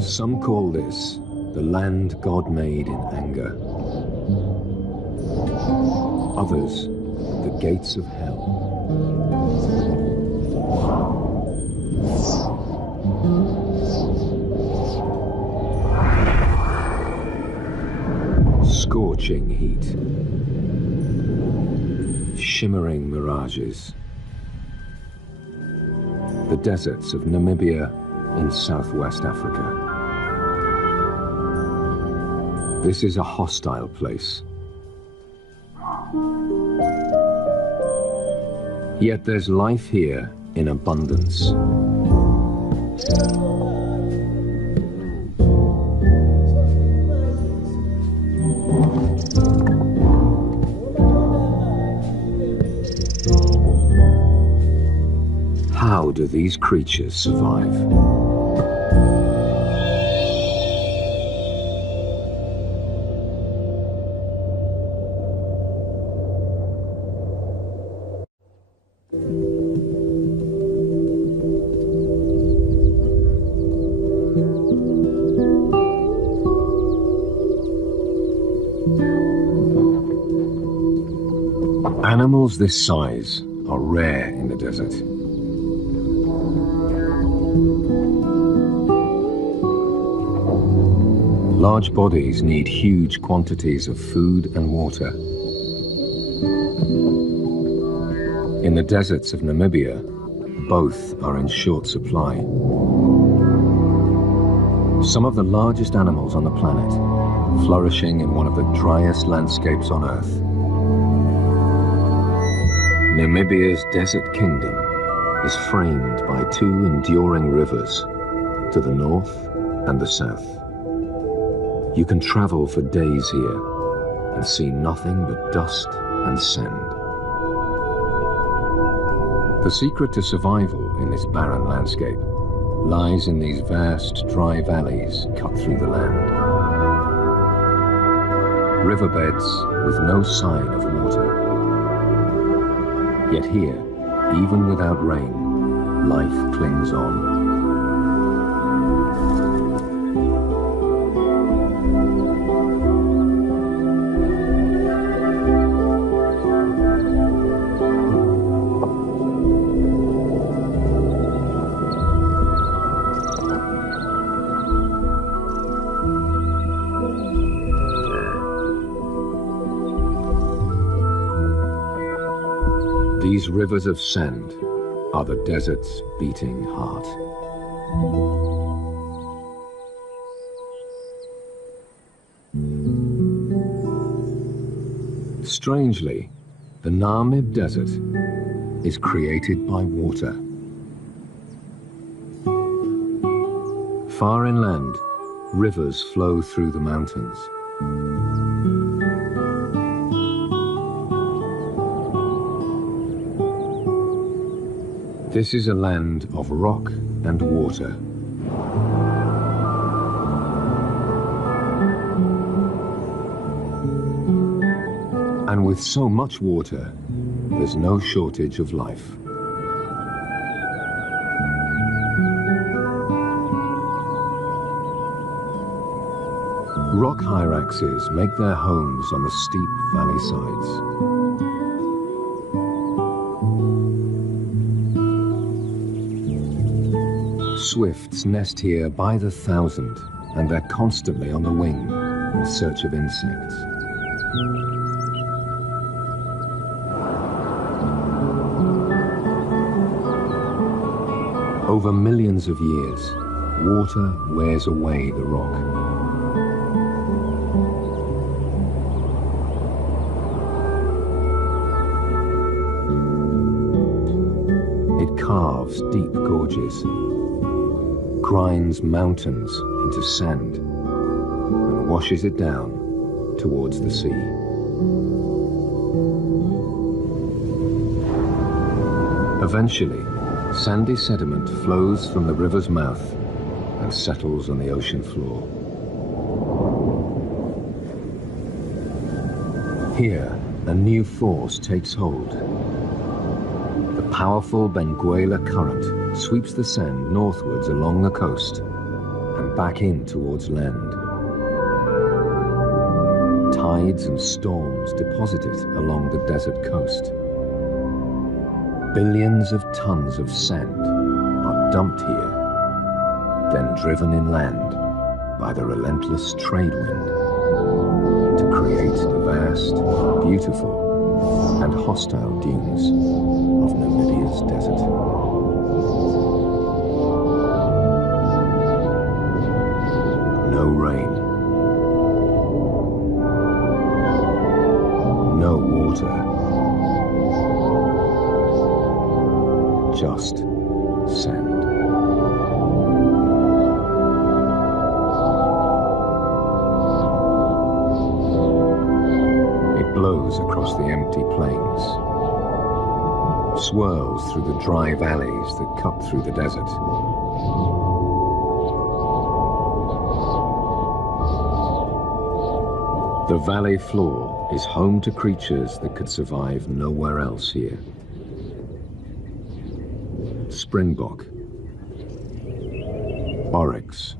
Some call this the land God made in anger. Others, the gates of hell. Scorching heat. Shimmering mirages. The deserts of Namibia in southwest Africa. This is a hostile place. Yet there's life here in abundance. How do these creatures survive? Animals this size are rare in the desert. Large bodies need huge quantities of food and water. In the deserts of Namibia, both are in short supply. Some of the largest animals on the planet, flourishing in one of the driest landscapes on Earth. Namibia's desert kingdom is framed by two enduring rivers, to the north and the south. You can travel for days here and see nothing but dust and sand. The secret to survival in this barren landscape lies in these vast, dry valleys cut through the land. Riverbeds with no sign of water. Yet here, even without rain, life clings on. These rivers of sand are the desert's beating heart. Strangely, the Namib Desert is created by water. Far inland, rivers flow through the mountains. This is a land of rock and water. And with so much water, there's no shortage of life. Rock hyraxes make their homes on the steep valley sides. Swifts nest here by the thousand, and they're constantly on the wing in search of insects. Over millions of years, water wears away the rock. It carves deep gorges, grinds mountains into sand, and washes it down towards the sea. Eventually, sandy sediment flows from the river's mouth and settles on the ocean floor. Here, a new force takes hold. The powerful Benguela current sweeps the sand northwards along the coast and back in towards land. Tides and storms deposit it along the desert coast. Billions of tons of sand are dumped here, then driven inland by the relentless trade wind to create the vast, beautiful, and hostile dunes of Namibia's desert. No rain, no water, just sand. It blows across the empty plains, swirls through the dry valleys that cut through the desert. The valley floor is home to creatures that could survive nowhere else here. Springbok, oryx,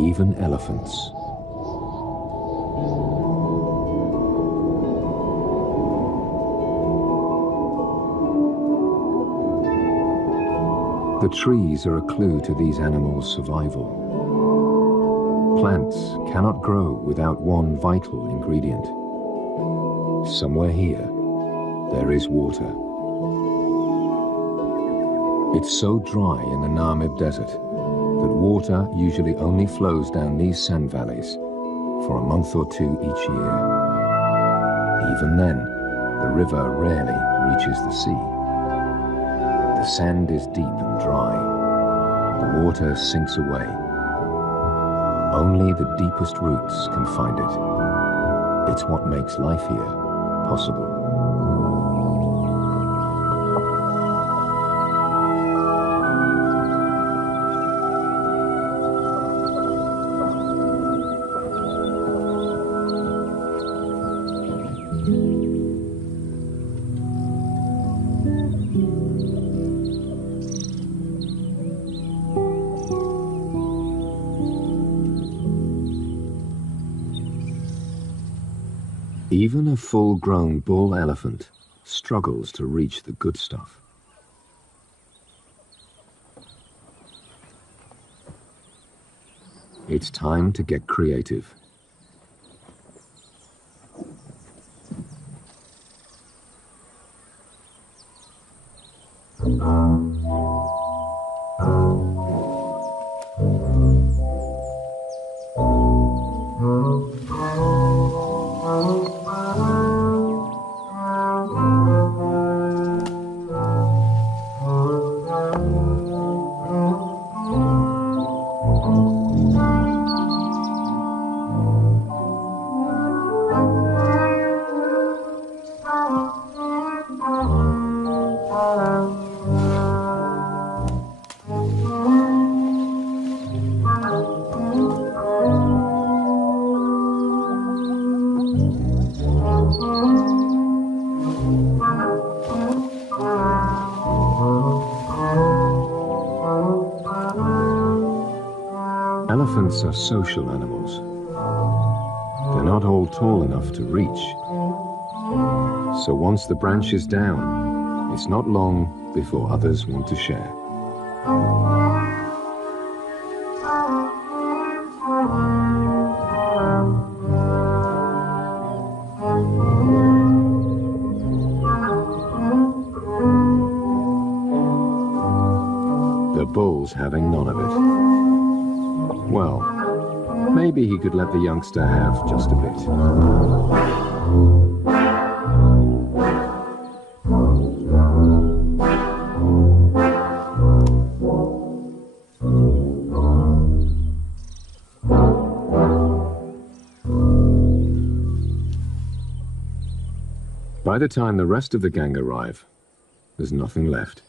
even elephants. The trees are a clue to these animals' survival. Plants cannot grow without one vital ingredient. Somewhere here, there is water. It's so dry in the Namib Desert that water usually only flows down these sand valleys for a month or two each year. Even then, the river rarely reaches the sea. The sand is deep and dry. The water sinks away. Only the deepest roots can find it. It's what makes life here possible. Even a full-grown bull elephant struggles to reach the good stuff. It's time to get creative. Elephants are social animals. They're not all tall enough to reach. So once the branch is down, it's not long before others want to share. The bull's having none of it. Well, maybe he could let the youngster have just a bit. By the time the rest of the gang arrive, there's nothing left.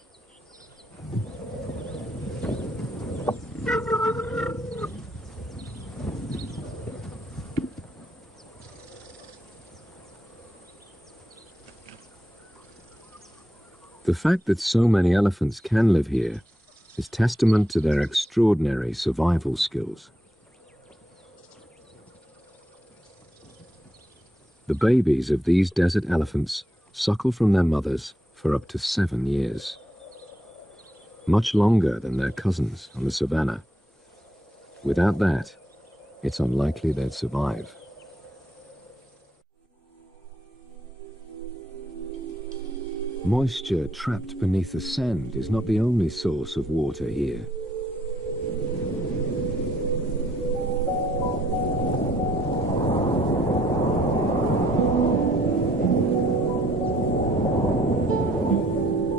The fact that so many elephants can live here is testament to their extraordinary survival skills. The babies of these desert elephants suckle from their mothers for up to 7 years, much longer than their cousins on the savannah. Without that, it's unlikely they'd survive. Moisture trapped beneath the sand is not the only source of water here.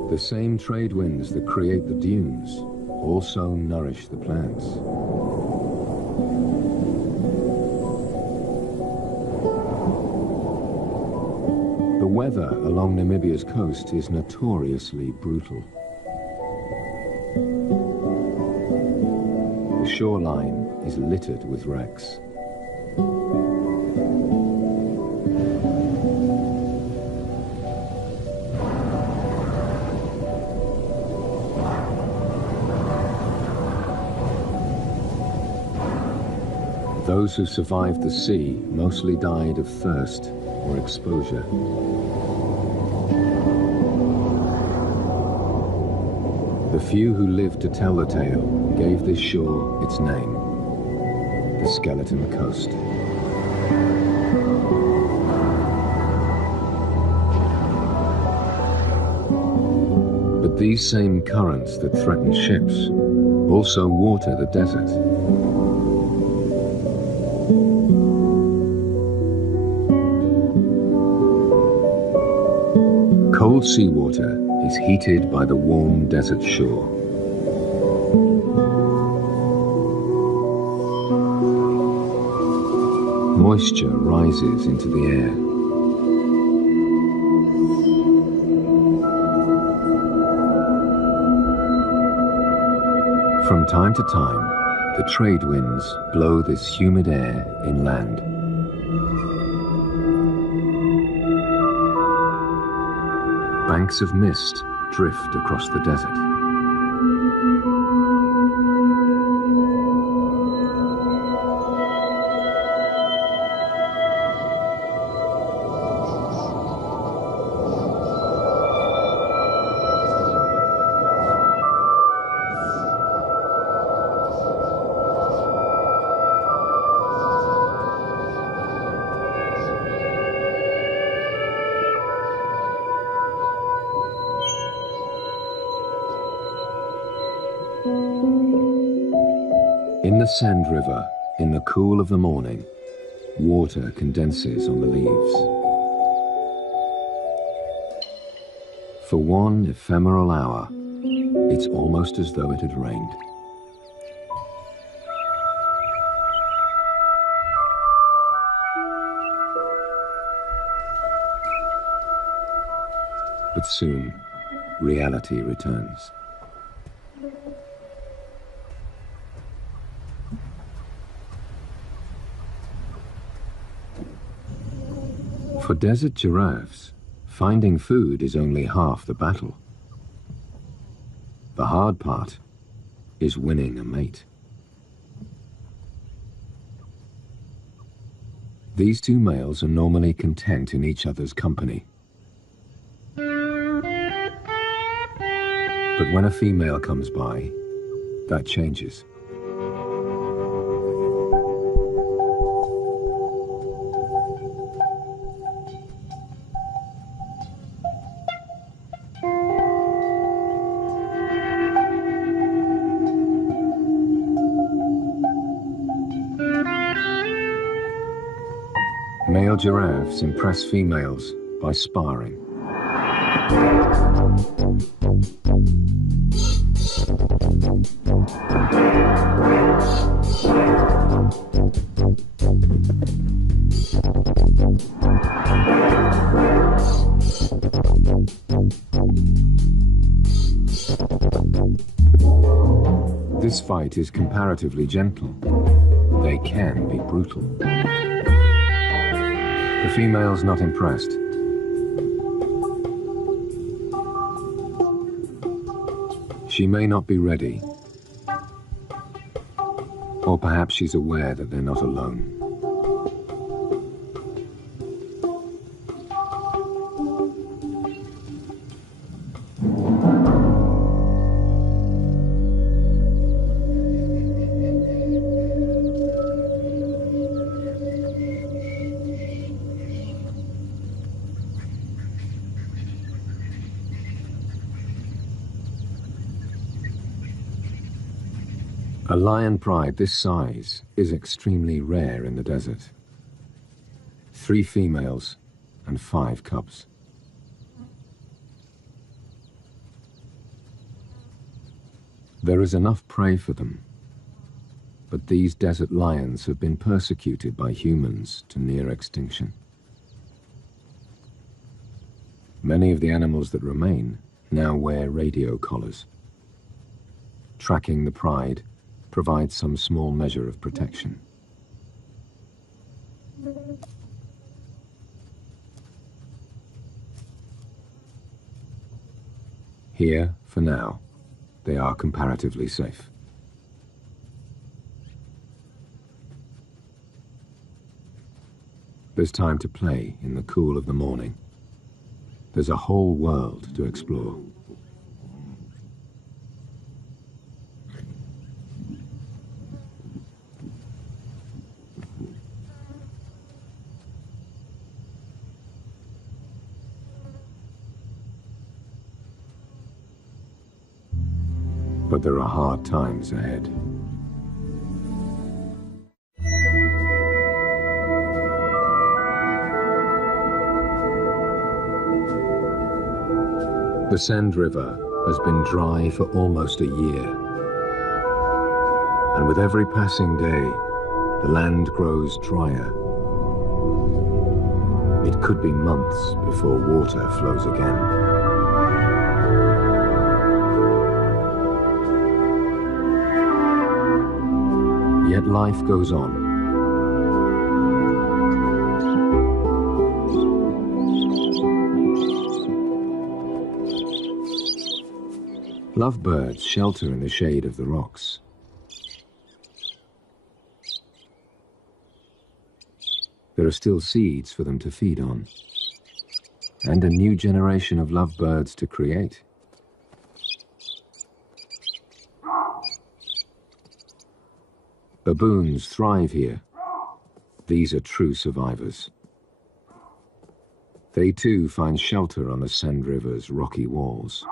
The same trade winds that create the dunes also nourish the plants. The weather along Namibia's coast is notoriously brutal. The shoreline is littered with wrecks. Those who survived the sea mostly died of thirst or exposure. The few who lived to tell the tale gave this shore its name, the Skeleton Coast. But these same currents that threaten ships also water the desert. Cold seawater is heated by the warm desert shore. Moisture rises into the air. From time to time, the trade winds blow this humid air inland. Banks of mist drift across the desert. In the Sand River, in the cool of the morning, water condenses on the leaves. For one ephemeral hour, it's almost as though it had rained. But soon, reality returns. For desert giraffes, finding food is only half the battle. The hard part is winning a mate. These two males are normally content in each other's company. But when a female comes by, that changes. Male giraffes impress females by sparring. This fight is comparatively gentle. They can be brutal. The female's not impressed. She may not be ready, or perhaps she's aware that they're not alone. A lion pride this size is extremely rare in the desert. 3 females and 5 cubs. There is enough prey for them, but these desert lions have been persecuted by humans to near extinction. Many of the animals that remain now wear radio collars. Tracking the pride provides some small measure of protection. Here, for now, they are comparatively safe. There's time to play in the cool of the morning. There's a whole world to explore. But there are hard times ahead. The Sand River has been dry for almost a year. And with every passing day, the land grows drier. It could be months before water flows again. Yet life goes on. Lovebirds shelter in the shade of the rocks. There are still seeds for them to feed on, and a new generation of lovebirds to create. Baboons thrive here. These are true survivors. They too find shelter on the Sand River's rocky walls.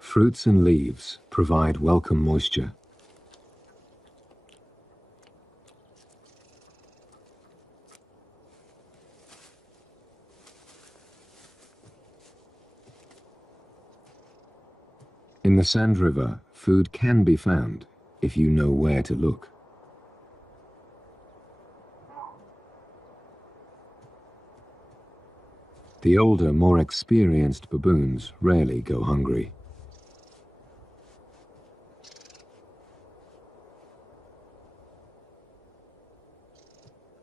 Fruits and leaves provide welcome moisture. In the Sand River, food can be found if you know where to look. The older, more experienced baboons rarely go hungry.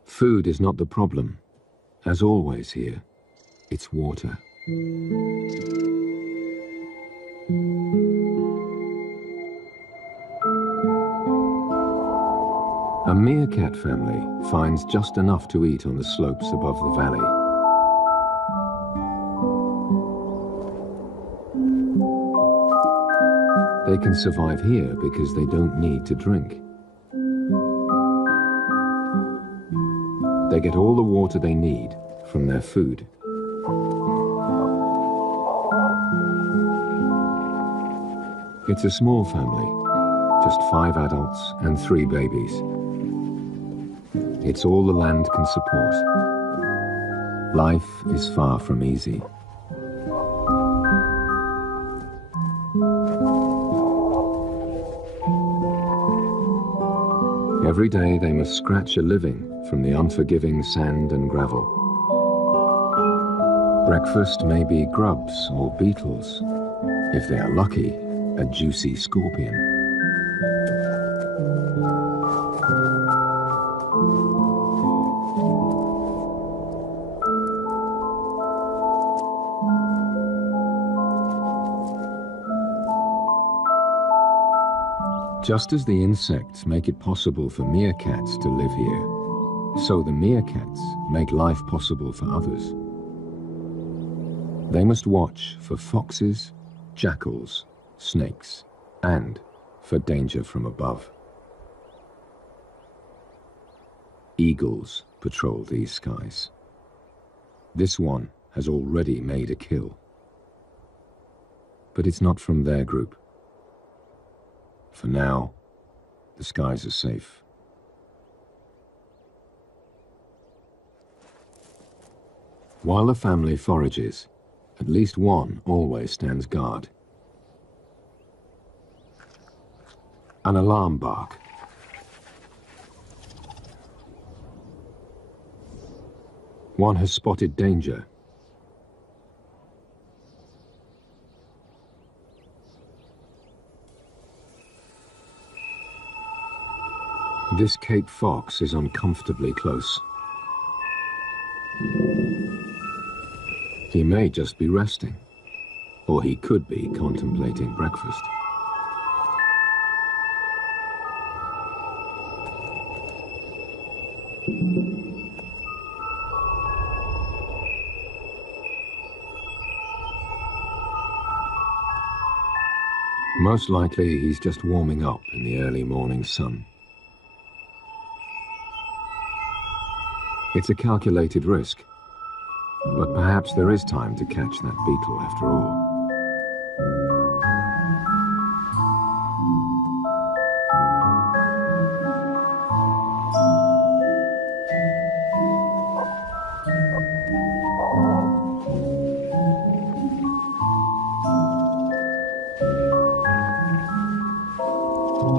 Food is not the problem. As always here, it's water. A meerkat family finds just enough to eat on the slopes above the valley. They can survive here because they don't need to drink. They get all the water they need from their food. It's a small family, just 5 adults and 3 babies. It's all the land can support. Life is far from easy. Every day they must scratch a living from the unforgiving sand and gravel. Breakfast may be grubs or beetles, If they are lucky, a juicy scorpion. Just as the insects make it possible for meerkats to live here, so the meerkats make life possible for others. They must watch for foxes, jackals, snakes, and for danger from above. Eagles patrol these skies. This one has already made a kill. But it's not from their group. For now, the skies are safe. While the family forages, at least one always stands guard. An alarm bark. One has spotted danger. This Cape fox is uncomfortably close. He may just be resting, or he could be contemplating breakfast. Most likely he's just warming up in the early morning sun. It's a calculated risk, but perhaps there is time to catch that beetle after all.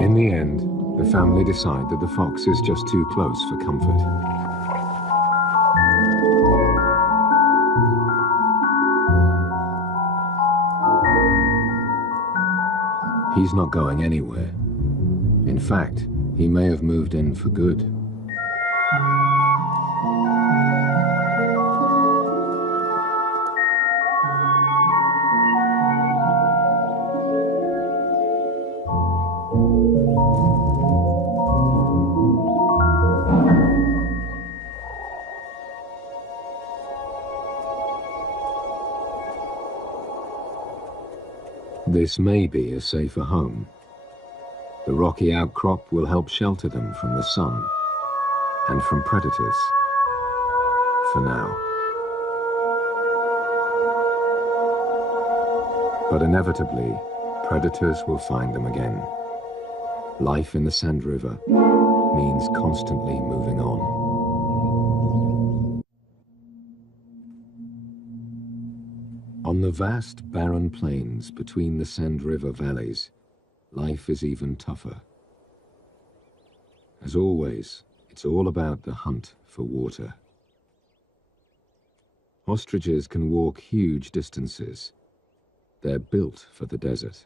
In the end, the family decide that the fox is just too close for comfort. He's not going anywhere. In fact, he may have moved in for good. This may be a safer home. The rocky outcrop will help shelter them from the sun and from predators, for now. But inevitably, predators will find them again. Life in the Sand River means constantly moving on. On the vast, barren plains between the Sand River valleys, life is even tougher. As always, it's all about the hunt for water. Ostriches can walk huge distances. They're built for the desert.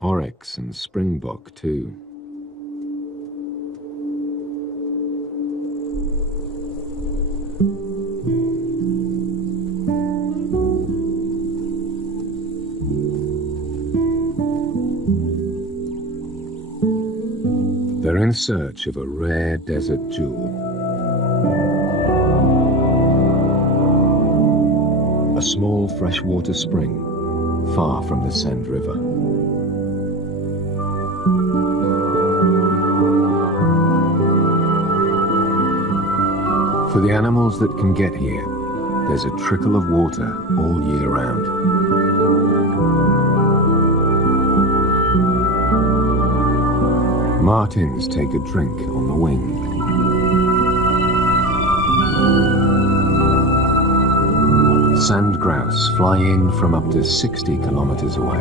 Oryx and springbok, too. They're in search of a rare desert jewel. A small freshwater spring, far from the Sand River. For the animals that can get here, there's a trickle of water all year round. Martins take a drink on the wing. Sand grouse fly in from up to 60 kilometers away.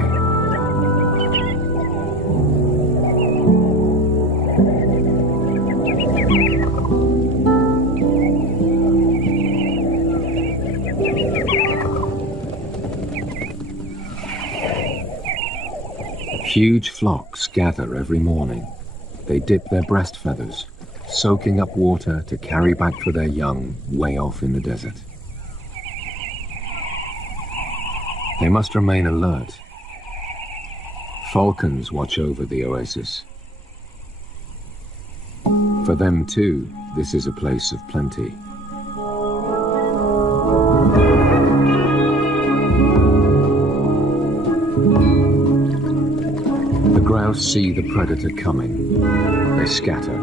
Huge flocks gather every morning. They dip their breast feathers, soaking up water to carry back for their young way off in the desert. They must remain alert. Falcons watch over the oasis. For them too, this is a place of plenty. The grouse see the predator coming. They scatter.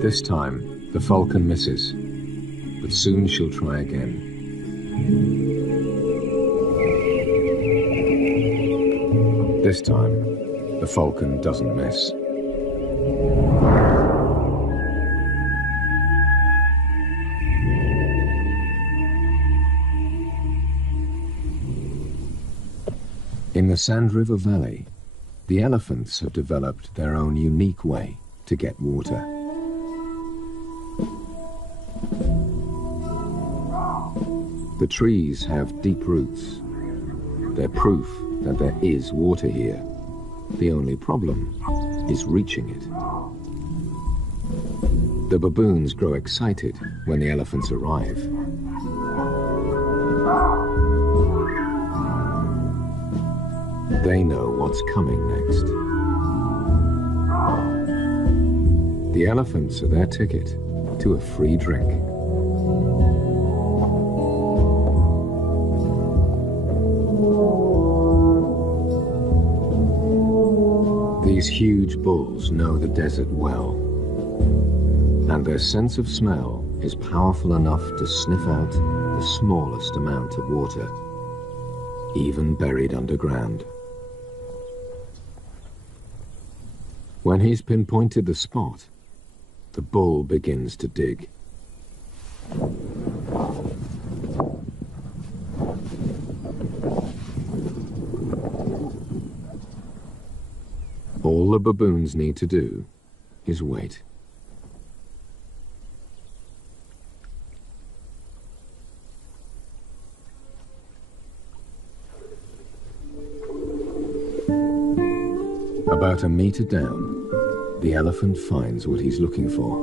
This time, the falcon misses, but soon she'll try again. This time, the falcon doesn't miss. In the Sand River Valley, the elephants have developed their own unique way to get water. The trees have deep roots. They're proof that there is water here. The only problem is reaching it. The baboons grow excited when the elephants arrive. They know what's coming next. The elephants are their ticket to a free drink. These huge bulls know the desert well, and their sense of smell is powerful enough to sniff out the smallest amount of water, even buried underground. When he's pinpointed the spot, the bull begins to dig. All the baboons need to do is wait. About a meter down, the elephant finds what he's looking for.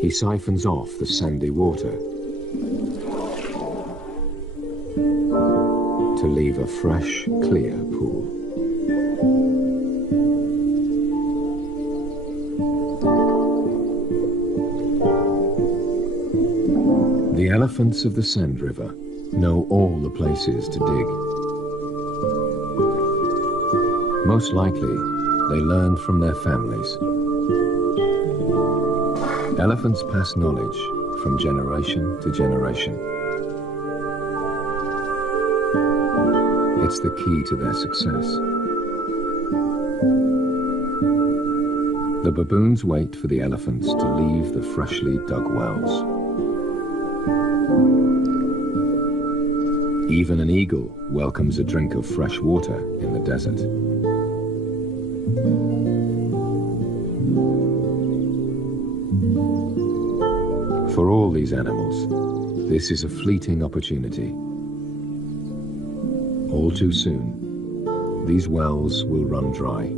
He siphons off the sandy water to leave a fresh, clear pool. The elephants of the Sand River know all the places to dig. Most likely, they learned from their families. Elephants pass knowledge from generation to generation. It's the key to their success. The baboons wait for the elephants to leave the freshly dug wells. Even an eagle welcomes a drink of fresh water in the desert. For all these animals, this is a fleeting opportunity. All too soon, these wells will run dry.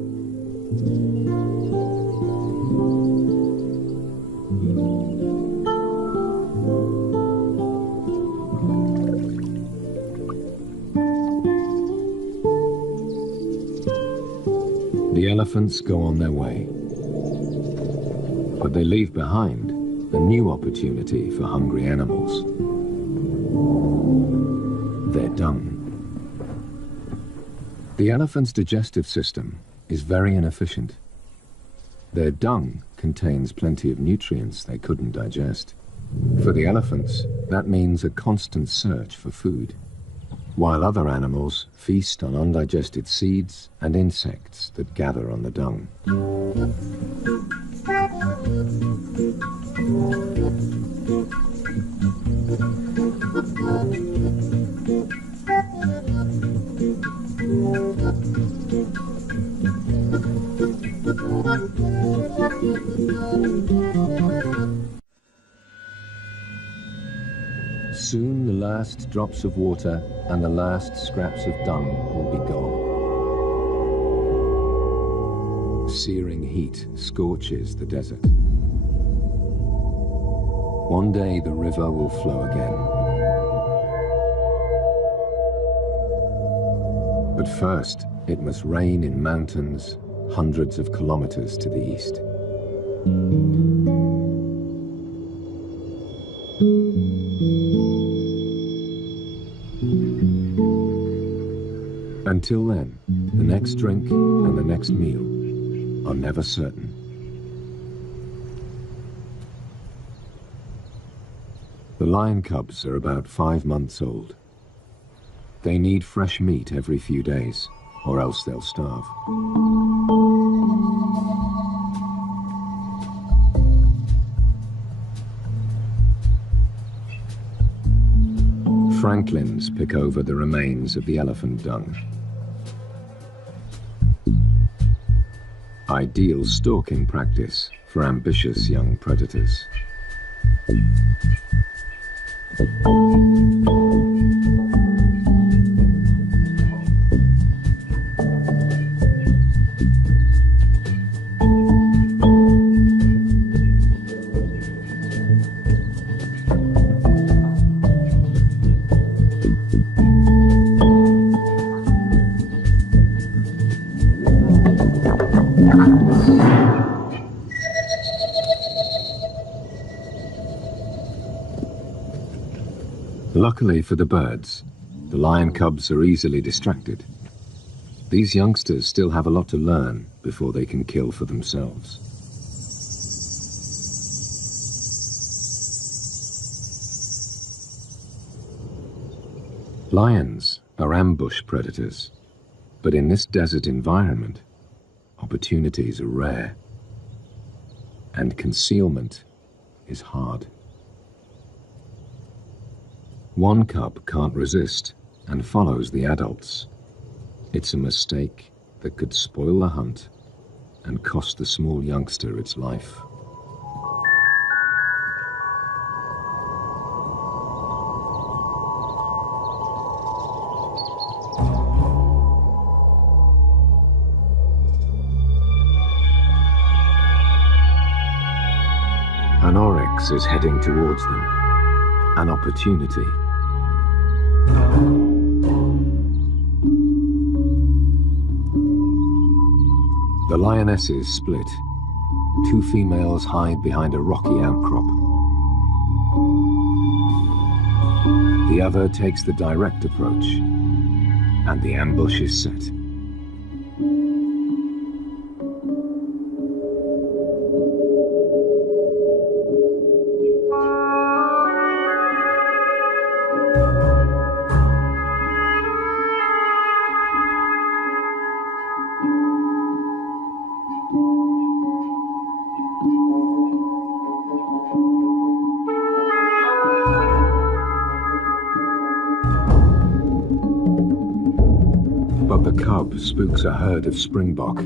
The elephants go on their way, but they leave behind a new opportunity for hungry animals: their dung. The elephant's digestive system is very inefficient. Their dung contains plenty of nutrients they couldn't digest. For the elephants, that means a constant search for food, while other animals feast on undigested seeds and insects that gather on the dung. Soon the last drops of water and the last scraps of dung will be gone. Searing heat scorches the desert. One day the river will flow again. But first, it must rain in mountains hundreds of kilometers to the east. Until then, the next drink and the next meal are never certain. The lion cubs are about 5 months old. They need fresh meat every few days, or else they'll starve. Franklins pick over the remains of the elephant dung. Ideal stalking practice for ambitious young predators. Luckily for the birds, the lion cubs are easily distracted. These youngsters still have a lot to learn before they can kill for themselves. Lions are ambush predators, but in this desert environment, opportunities are rare, and concealment is hard. One cub can't resist and follows the adults. It's a mistake that could spoil the hunt and cost the small youngster its life. An oryx is heading towards them, an opportunity. The lionesses split. 2 females hide behind a rocky outcrop. The other takes the direct approach, and the ambush is set. But the cub spooks a herd of springbok.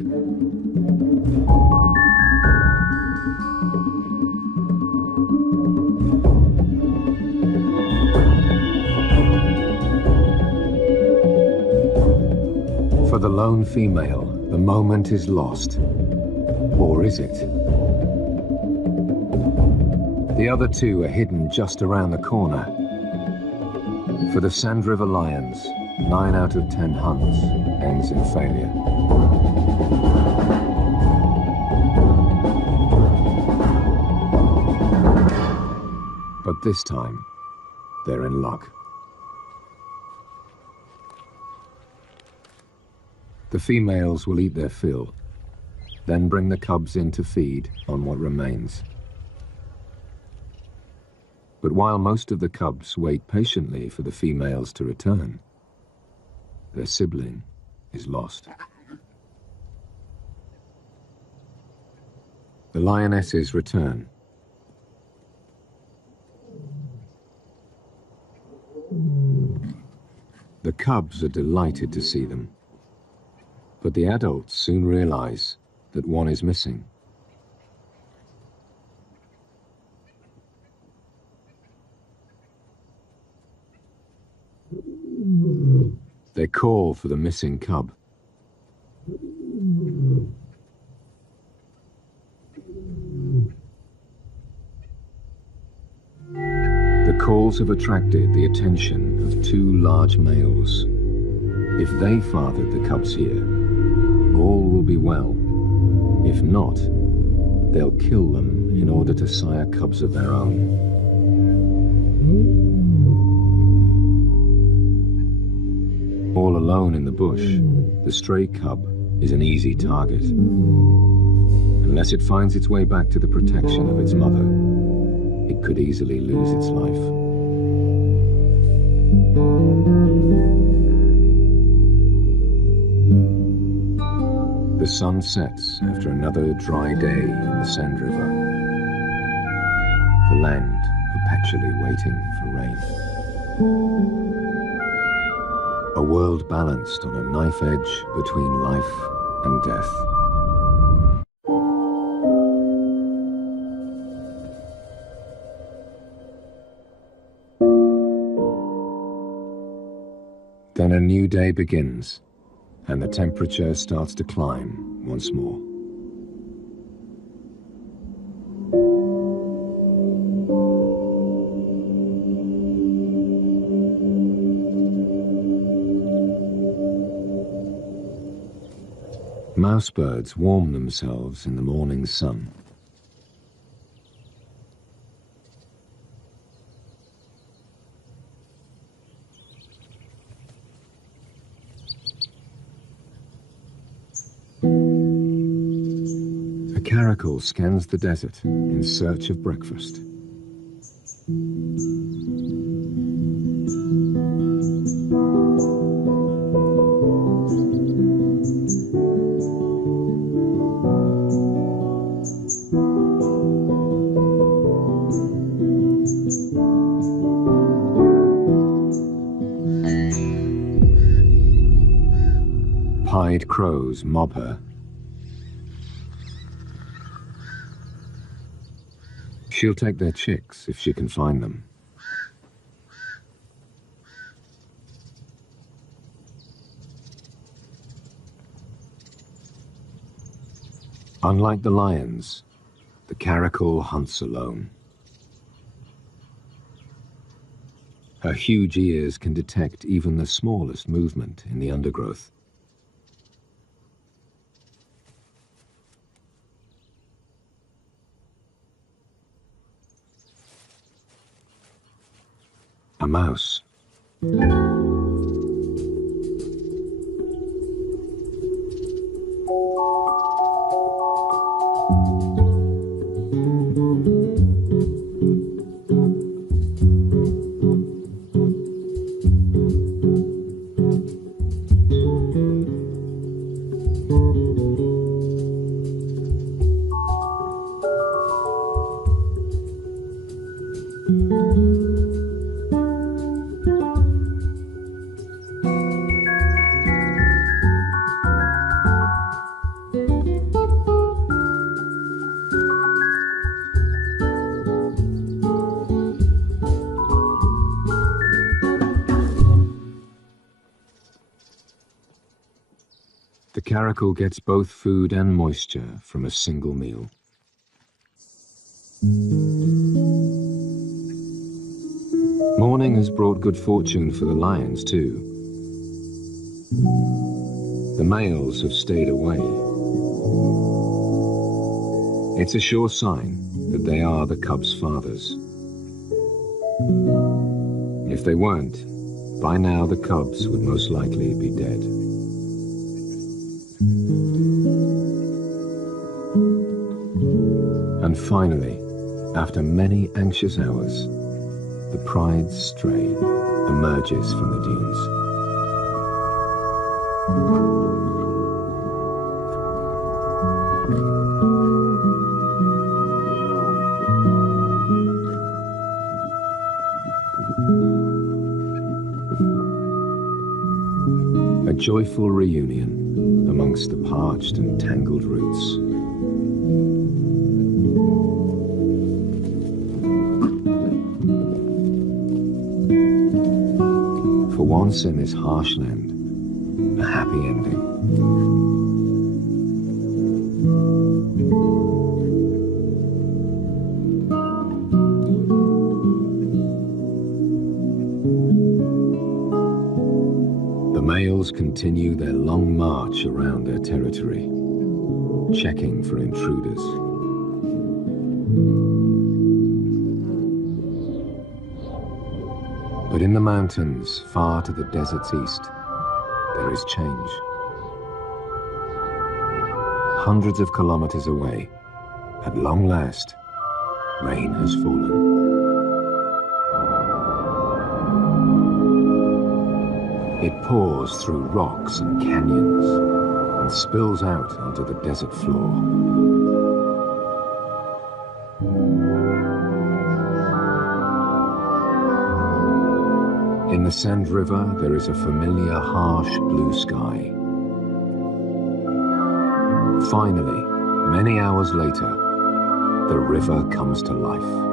For the lone female, the moment is lost. Or is it? The other 2 are hidden just around the corner. For the Sand River lions, 9 out of 10 hunts ends in failure. But this time, they're in luck. The females will eat their fill, then bring the cubs in to feed on what remains. But while most of the cubs wait patiently for the females to return, their sibling is lost. The lionesses return. The cubs are delighted to see them, but the adults soon realize that one is missing. They call for the missing cub. The calls have attracted the attention of two large males. If they fathered the cubs here, all will be well. If not, they'll kill them in order to sire cubs of their own. All alone in the bush, the stray cub is an easy target. Unless it finds its way back to the protection of its mother, it could easily lose its life. The sun sets after another dry day in the Sand River. The land perpetually waiting for rain. A world balanced on a knife edge between life and death. Then a new day begins, and the temperature starts to climb once more. Mousebirds warm themselves in the morning sun. A caracal scans the desert in search of breakfast. Pied crows mob her. She'll take their chicks if she can find them. Unlike the lions, the caracal hunts alone. Her huge ears can detect even the smallest movement in the undergrowth. A mouse. The caracal gets both food and moisture from a single meal. Morning has brought good fortune for the lions too. The males have stayed away. It's a sure sign that they are the cubs' fathers. If they weren't, by now the cubs would most likely be dead. And finally, after many anxious hours, the pride's stray emerges from the dunes. A joyful reunion amongst the parched and tangled roots. For once in this harsh land, a happy ending. The males continue their long march around their territory, checking for intruders. But in the mountains, far to the desert's east, there is change. Hundreds of kilometers away, at long last, rain has fallen. It pours through rocks and canyons and spills out onto the desert floor. In the Sand River, there is a familiar harsh blue sky. Finally, many hours later, the river comes to life.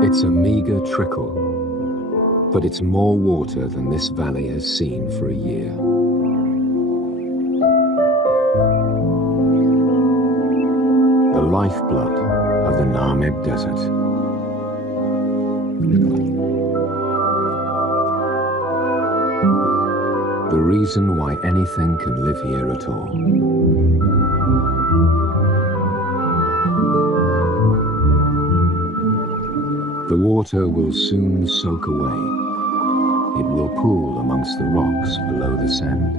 It's a meager trickle, but it's more water than this valley has seen for a year. The lifeblood of the Namib Desert. The reason why anything can live here at all. The water will soon soak away. It will pool amongst the rocks below the sand.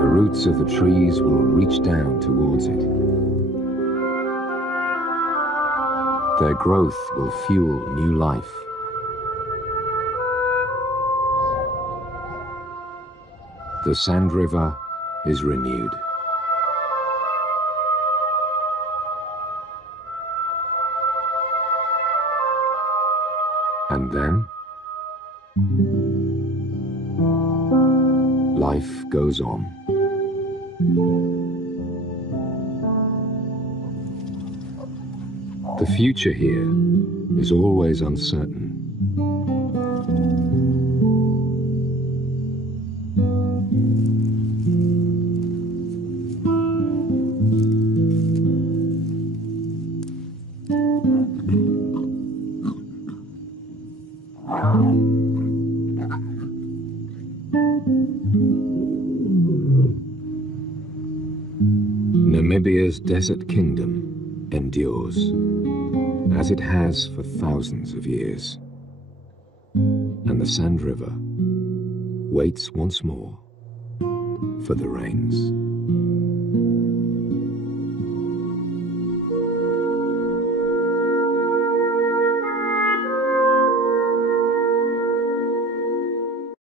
The roots of the trees will reach down towards it. Their growth will fuel new life. The Sand River is renewed. And then, life goes on. The future here is always uncertain. Namibia's desert kingdom endures, as it has for thousands of years. And the Sand River waits once more for the rains.